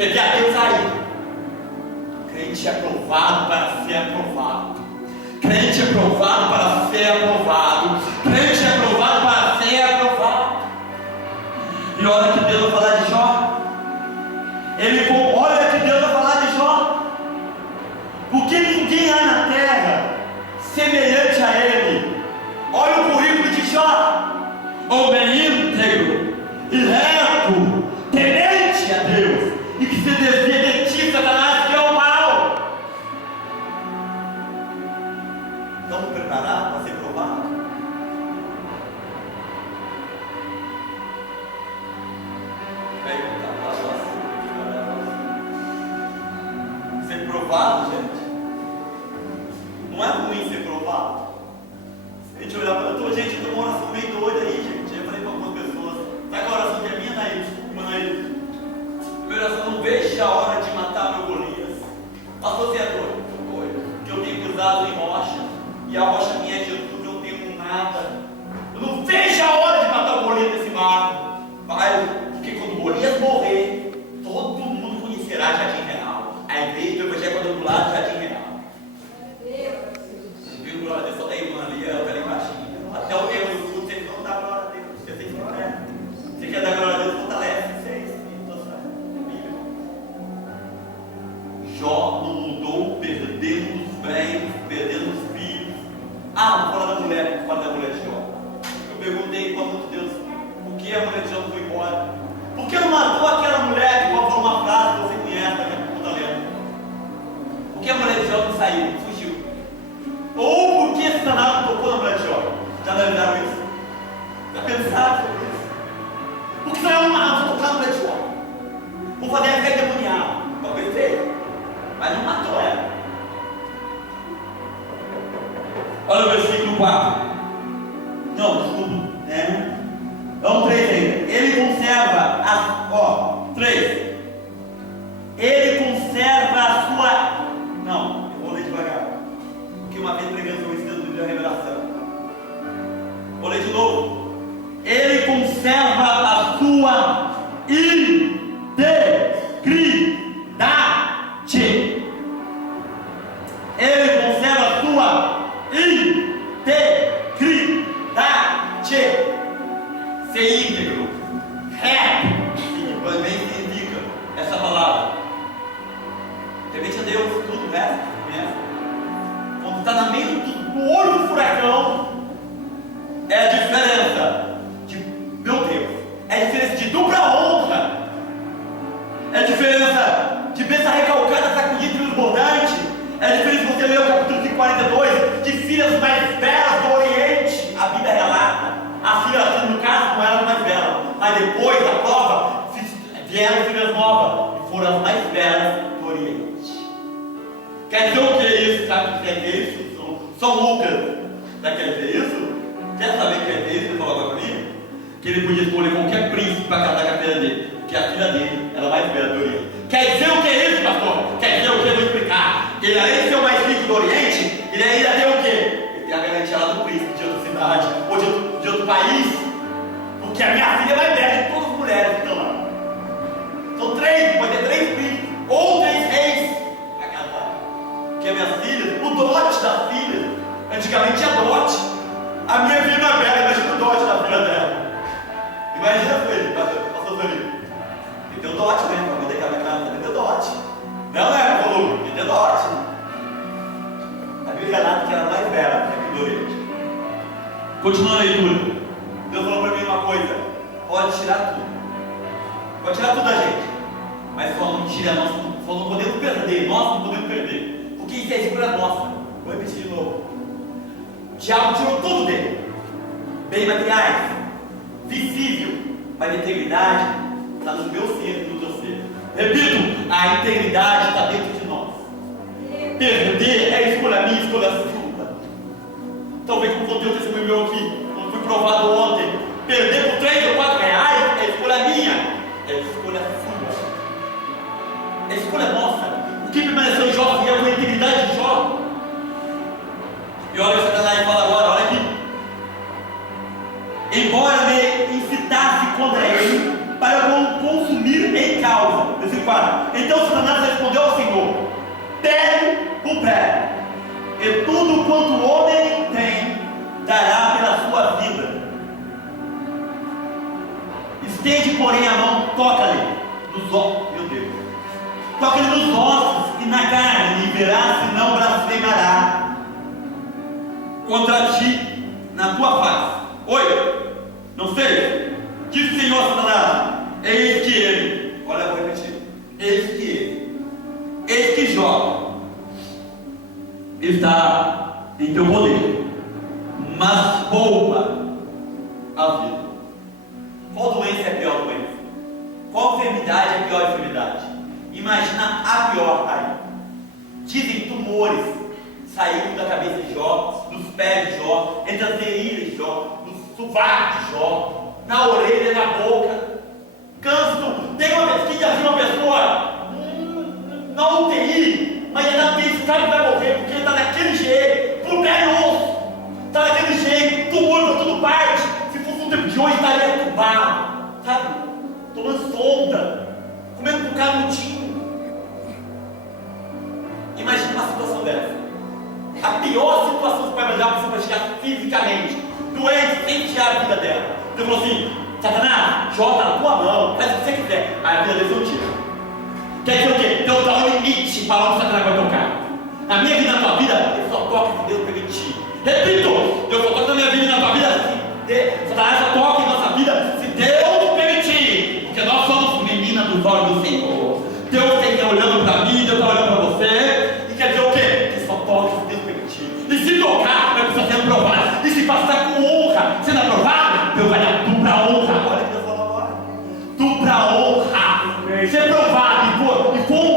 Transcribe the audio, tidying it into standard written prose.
Você vê a Deus aí. Crente é aprovado para ser aprovado. Crente é aprovado para ser aprovado. Crente é aprovado para ser aprovado. E olha que Deus vai falar de Jó. Olha que Deus vai falar de Jó. Porque ninguém há na terra semelhante a ele. Olha o currículo de Jó. Homem íntegro e reto, temente a Deus, e que se desvia de ti, Satanás, que é o mal. Estamos preparados para ser provados? Ser provado, gente, não é ruim ser provado. A gente olhar para todo, gente, eu estou com uma oração meio doida aí, gente. Eu falei para algumas pessoas, sabe qual oração que é minha, Naí? Minha oração, não vejo a hora de matar meu Golias. Pastor, você é doido, que eu tenho cruzado em rocha, e a rocha minha é Jesus, eu não tenho nada. Eu não vejo a hora de matar o Golias nesse mar. Pai, porque quando o Golias morrer, todo mundo conhecerá Jardim Real. A igreja do Evangelho Quadrangular, Jardim Real. Viu, glória a Deus, só da irmã ali, ela está ali embaixinho. Até o meu culto, vocês vão dar glória a Deus. Você quer dar glória a Deus, fortalece vocês. Jó não mudou, perdendo os bens, perdendo os filhos. Vou falar da mulher, de Jó. Eu perguntei para muito Deus, por que a mulher de Jó foi embora? Por que não matou aquela mulher que falou uma frase que você conhece, daqui a pouco está lendo? Por que a mulher de Jó não saiu, fugiu? Ou por que Satanás não tocou na mulher de Jó? Já analisaram isso? Já pensaram sobre isso? Por que Satanás não tocou na mulher de Jó? Vou fazer a fé demonial. Não pensei, mas não matou ela. Olha o versículo 4. Não, desculpa. Vamos 3 ainda. Ele conserva 3. Ele conserva a sua. Não, eu vou ler devagar. Porque uma vez pregando sobre esse Deus da revelação. Vou ler de novo. Ele conserva a sua integridade. Ele conserva a sua integridade. Ser íntegro, reto, também significa essa palavra. Temente a Deus, tudo o resto, conhece? Quando está no meio do olho do furacão, é a diferença de, meu Deus, é a diferença de dupla honra, é a diferença de bênção recalcada sacudida transbordante, é a diferença de você ler o capítulo 42, de filhas mais belas do Oriente, a Bíblia relata, as filhas, no caso, não eram mais belas, mas depois da prova, vieram filhas novas, e foram as mais belas do Oriente. Quer dizer o que é isso? Sabe o que quer dizer isso? São Lucas. Já quer dizer isso? Quer saber o que quer dizer isso? Você falou agora comigo? Que ele podia escolher qualquer príncipe para casar com a filha dele, porque a filha dele era mais bela do Oriente. Quer dizer o que é isso, pastor? Quer dizer o que? Eu vou explicar. Ele, além de ser o mais rico do Oriente, ele ainda tem o quê? Ele tem a garantia lá do príncipe de outra cidade, ou de outro país, porque a minha filha é mais bela de todas as mulheres que estão lá. São 3, pode ter 3 príncipes, ou 3 reis para casar. Porque as minhas filhas, o dote das filhas, antigamente tinha dote. A minha filha é bela, imagina o dote da filha dela. Imagina, filho, pastor Felipe. Ele tem o dote, né? Para poder casar com ela, ele tem o dote. Não é, falou, ele tem dote. A Bíblia relata que era mais bela que do Oriente. Continuando a leitura. Deus falou para mim uma coisa: pode tirar tudo. Pode tirar tudo da gente. Mas só não tira nós, só não podemos perder. Nós não podemos perder. Porque isso é escolha nossa. Vou repetir de novo. O diabo tirou tudo dele. Bem materiais, visível, mas a integridade está no meu ser e no teu ser. Repito, a integridade está dentro de nós. Perder é escolha minha, escolha sua. Talvez como contei o testemunho meu aqui, quando fui provado ontem, perder por 3 ou 4 reais é escolha minha, é escolha sua. É escolha nossa. O que permaneceu em Jó fiel com a integridade de Jó. E olha o Satanás fala agora, olha aqui. Embora me incitasse contra ele para consumir em causa. Versículo versículo 4. Então Satanás respondeu ao Senhor: pede o pé, e tudo quanto o homem tem dará pela sua vida. Estende, porém, a mão, toca-lhe nos ossos, meu Deus, toca-lhe nos ossos e na carne, e verás se não blasfemará contra ti na tua face. Oi, não sei, diz o Senhor Satanás: eis que ele, olha, eu vou repetir, eis que Jó está em teu poder, mas poupa a vida. Qual doença é a pior doença? Qual enfermidade é a pior enfermidade? Imagina a pior aí. Dizem tumores saíram da cabeça de Jó, dos pés de Jó, entre as narinas de Jó, no sovaco de Jó, na orelha, na boca. Câncer. Tem uma pesquisa de uma pessoa na UTI, mas na UTI sabe que vai morrer, porque ele está daquele jeito, por pé e osso, está daquele jeito, tumor para tudo parte. Se fosse um tempo de hoje, estaria entubado, sabe? Tomando sonda, comendo com canutinho. Imagina uma situação dessa. A pior situação que você vai imaginar, você vai chegar fisicamente, doente, sem tirar a vida dela. Você falou assim: Satanás, joga na tua mão, faz o que você quiser. Aí a vida dele não tira. Quer dizer o quê? Então dá um limite para onde Satanás vai tocar. Na minha vida, na tua vida, ele só toca se Deus permitir. Repito, Deus só toca na minha vida e na tua vida. Satanás só toca em nossa vida se Deus permitir. Porque nós somos menina dos olhos do Senhor. Deus está olhando para mim, Deus está olhando para você. E quer dizer o quê? Que só toca se Deus permitir. E se tocar, vai precisar ser aprovado. E se passar com honra, sendo aprovado, Deus vai dar dupla honra. Olha o que Deus falou agora. Dupla honra. Ser provado e for